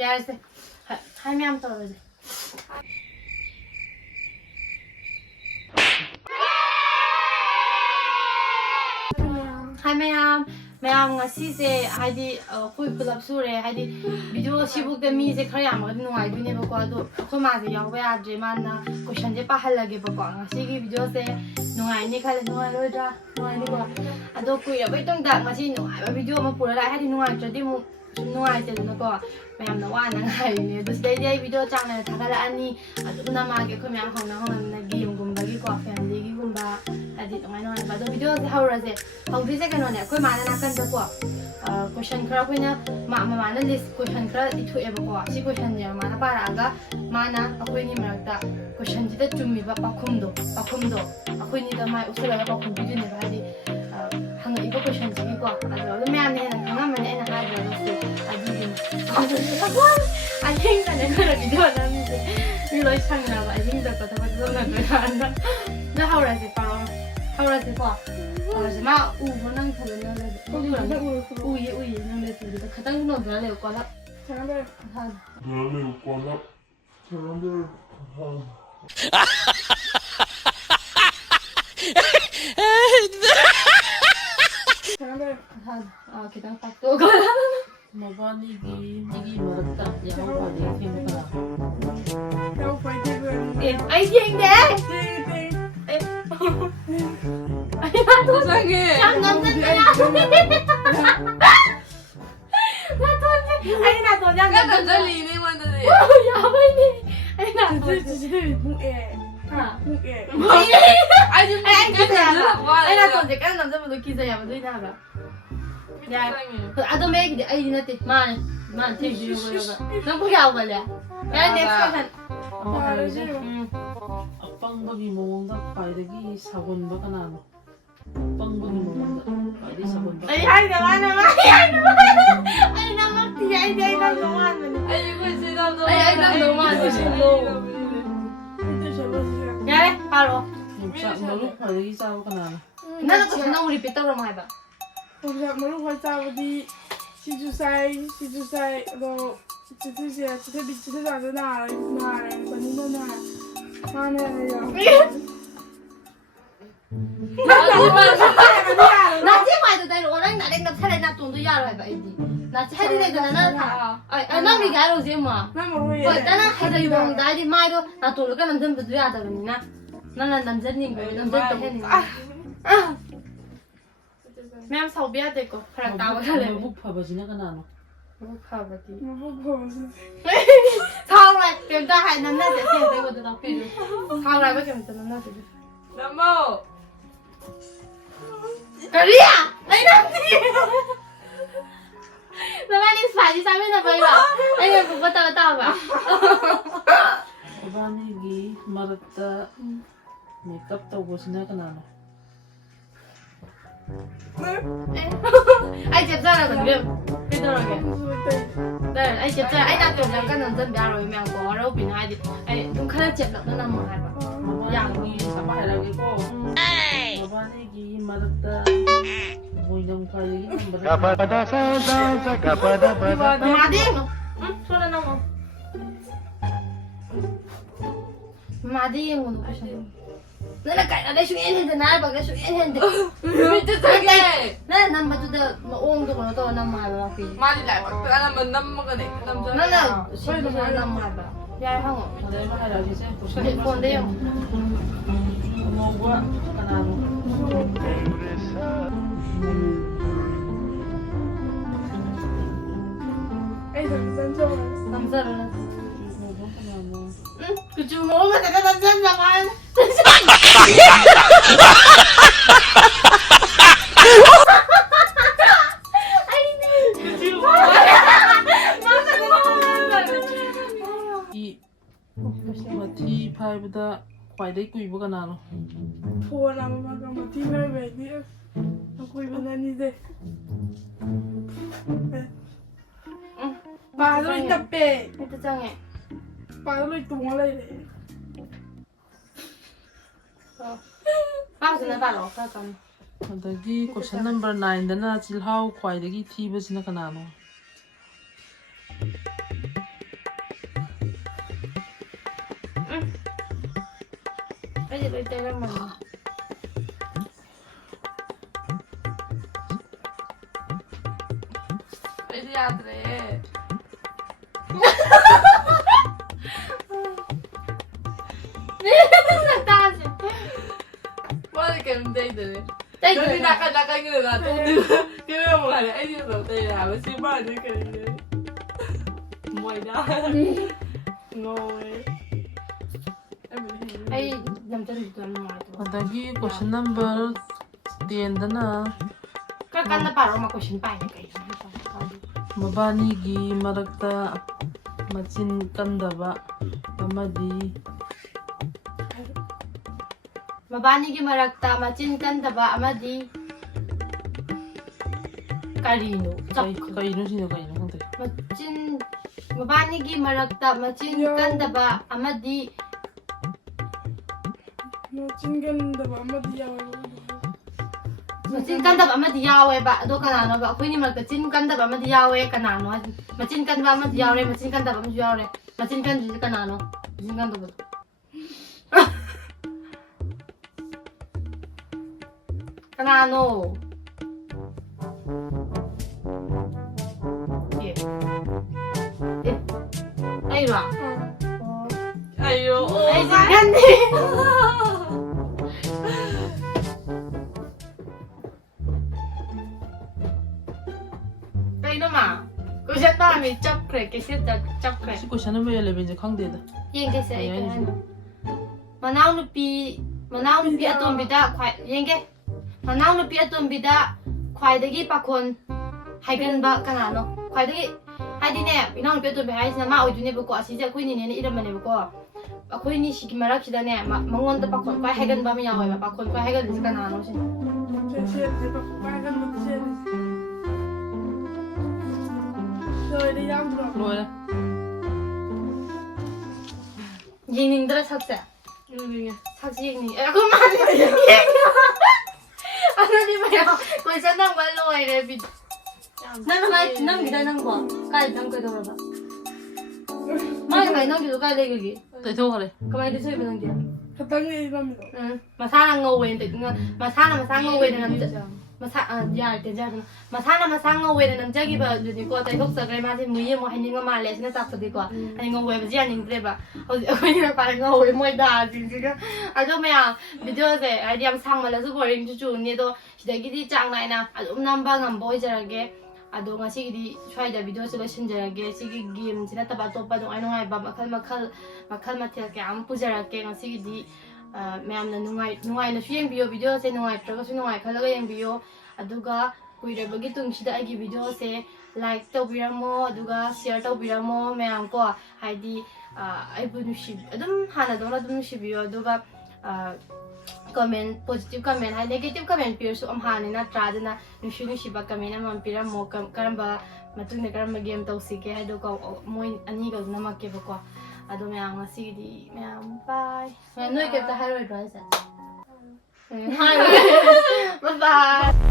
Yes. Hi, Mayam. Hi, Mayam. Mayam ngasi se hadi koi pulap sure hadi video sibuk de mi se khare am gadi nungai dune ba ko ado ko ma se yaw ba adre man na question je pa hal lage ba ko ngasi gi video se nungai ni khale nungai lo da nungai ni ko ado ko ya bai tong da ngasi nungai ba video ma pura la hadi nungai chadi mu nungai te na ko Mayam na wa na ngai ni do stay dai video channel thagala ani ado na ma ge ko Mayam hong na game gum ba gi ko family gi gum ba adi nungai nungai ba do video se haura se hong se ke no ne ko ma na kan ko question khara koina ma na list question khara ithu e ba ko si question ya ma na para aga ma na akoi ni marakta question ji da chummi ba pakhum do akoi ni da mai usala ba pakhum bi ne ba di hang i ba question ji ko ado me am ne na khanga ma ne na ha do se adi din I think that I'm gonna be doing that. You like sang now, I think that I'm gonna do that. Now how does it follow? How does it follow? 마 우분한 그러는데 우이 는데 그 가장 너 별로 거라 사람들 별로 거라 사람들 사람들 기당 팍도 거라 마바니기 이기 멀었다 야호바니 팀이다 예 아이디어인데 아니 나도 세상에 남자들이야 나 돈지 아니 나 돈이 안 나 저리 왔는데 야바이니 아니 나 지금 무게 아니 나 돈지 깐 남자분도 기자야 뭐 되나 봐 야, 아도 매기 아이 나한테 만 되지 이거 너 보게 안 걸려 야 넥스트 한 빵박이 모은다 빠이르기 사본바가 나노 빵박이 모은다 빠이르기 사본바 아니 나 많아 아니 나 막티 아니 나 너무 많아 아니 이거 진짜 너무 나 너무 많아 야래 바로 진짜 너무 빠이르기 사고가 나노 나도 그 전화 우리 삐딱으로 만 해봐 우리가 뭐로 갈자고디 시주사이 너 지트시야 지트장도 나 번인도 나 나네요 나 지금 돼. 오늘 나랑 나 차례 나 돈도 야로 해봐 이디. 나 차례 나는 다. 나 우리 가로 지금 뭐. 나 모르겠어 나는 하자 이거 나이 마이도 나 돈을 가는 덤도 야다 그러니나. 나는 남자님 거 남자 때 해니. 매am 사오비야 될 거. 그래 나와 달래. 목 봐봐 지나가 나노 목 봐봐디. 뭐 보면서 사오라 뱀다 할 남자 때 되거든 나 필요. 사오라 밖에 못 남자 때. 남모 Korea! Ay, nanti! Naman yung spicy sabi na ba yun? Ay, magpapatawa ba? 마바니기 마르타 메이크업 타고 지나가 나노 Ay, chepsara ba? Pitorage. Ay, chepsara. Ay, nato lang ka nang dyan biyaro yung mga ko. Araw, pinahadi. Ay, yung kala chep lang na naman ba? 마바니기 사바해라기고 마바니기 마르타 모이랑 빠이르기 Mamadi, no? Sura na mo. Mamadi yung ano ko siya. Nalagay na yung inhende na ba? Yung inhende. 나 남자도 오응도 그러도 남마라 피. 많이 날 막. 나는 남먹어네. 남자. 나는 실도 남마라. 야 형어. 내가 해라기 세. 뭔데요? 뭐가 하나로. 남자를. 뭐가 하나로. 응? 그 주먹을 내가 남자잖아. 이 T5다 과이대 꾸이브가 나노. 보아나마가 뭐 팀을 왜니 하고 이번에니데 바로 있다 빼 해장해. 바로 있다 뭐래 빠지나 봐라. 잠깐. 어디 question number 9dana chilhau 과이대기 T5sina kanano. ꯑꯩꯗꯤ ꯂꯣꯏ ꯇꯩꯔꯝꯃꯅꯤ ꯑꯩꯗꯤ ꯌꯥꯗ꯭ꯔꯦ ꯇꯥꯁꯦ ꯃꯥꯗꯤ ꯀꯩꯝ ꯇꯩꯗ꯭ꯔꯦ ꯇꯩꯗ꯭ꯔꯦ ꯅꯪꯗꯤ ꯅꯥꯀꯟꯒꯤꯗ ꯀꯩꯅꯣ ꯑꯃꯨꯛ ꯍꯥꯏꯔꯦ ꯑꯩꯗꯤ ꯑꯗꯨꯝ ꯇꯩꯔꯦ ꯍꯥꯏꯕ ꯁꯤ ꯃꯥꯗꯤ ꯀꯔꯤꯅꯦ ꯃꯣꯏꯗ ꯉꯧꯋꯦ ꯑꯩ ꯂꯝꯆꯟꯕꯤꯗꯣ ꯅꯨꯡꯉꯥꯏꯇꯕ ꯑꯗꯒꯤ ꯀꯣꯏꯁꯟ ꯅꯝꯕꯔ 10ꯗꯅ ꯈꯔ ꯀꯟꯅ ꯄꯥꯔꯣ ꯃꯥ ꯀꯣꯏꯁꯟ ꯄꯥꯏꯅꯦ ꯀꯩꯅꯣ ꯃꯕꯥꯅꯤꯒꯤ ꯃꯔꯛꯇ ꯃꯆꯤꯟ ꯀꯟꯗꯕ ꯑꯃꯗꯤ ꯃꯕꯥꯅꯤꯒꯤ ꯃꯔꯛꯇ ꯃꯆꯤꯟ ꯀꯟꯗꯕ ꯑꯃꯗꯤ ꯀꯔꯤꯅꯣ ꯀꯩꯅꯣ ꯁꯤꯅ ꯀꯩꯅꯣ ꯈꯪꯗꯦꯃꯆꯤन मबानीगी मरक्ता मचिन कंदबा अमदी मचिन कंदबा अमदी यावे मचिन कंदबा अमदी यावेबा अदो कनानोबा अखोइनी मरक्ता चिन कंदबा अमदी यावे कनानो मचिन कंदबा अमदी यावरे मचिन कंदबा अमदी यावरे मचिन कंदबा कनानो मचिन कंदबा कनानो Aywa. Ayo. Ay, gandi. Kay nama. Kuya tami chapkre kasi chapkre. Si question number 11 khangde da. Yeng kasi ay kan. Manaw nupi atom bida khwai yenge. Manaw nupi atom bida khwaidagi pakhon haigan ba kanano. Khwaidagi 하디네 이나는 빼도 배하이스나 마 어디네 보고 아시자 코이니네 이름만에 보고 코이니 시기 말합시다네 망원도 바콘 과 해간 밤이 야와요 바콘 과 해간 지가 나노신 제시에 바 과간 못 제시 저리 양도 뭐야? 예닝들아 삭제 이거 삭제 예닝 그만 예닝 아니 뭐야 거기서 난 말로 와이래 비 나는 말 남기다 남고 까지 남고 돌아봐 많이 남기도 까지 여기 대토 그래. 그만 이제 소리 남기 가당에 이랍니다 응 마사랑 거웨인데 마사나 마상거 웨는 남자 마사 야 되잖아 마사나 마상거 웨는 남자기 봐 누니 거 다 독서 그래 마지 무예 뭐 하는 거 말래 신나 딱 쓰디 거 아니 거 웨지 아닌 그래 봐 어디가 빠른 거 웨, 뭐다 지금 아주 뭐야 비디오에 아이디어 상말라서 버린 주주니도 시대기디 짱나이나 아주 남방한 보이자라게 아도 ngasi기 try video solution jarage sigi game sina taba topa dong ai nungai ba makal mathel ke am pujarake ngasigi di Maym na nungai na suyeng video se nungai traga su nungai khalaga yang video aduga kuire bagi tung sida agi video se like to biramo aduga share to biramo Maym ko haidi ai bunushi adum hana dona dum shi video aduga comment positive comment hai negative comment pir su amhane na tradana nushi ba comment am pira mo karamba matung ne karamba game to sike hai do ko moi ani go na makke ba ko ado Maym ngasi di Maym bye noi ke ta hai roi dra sa bye bye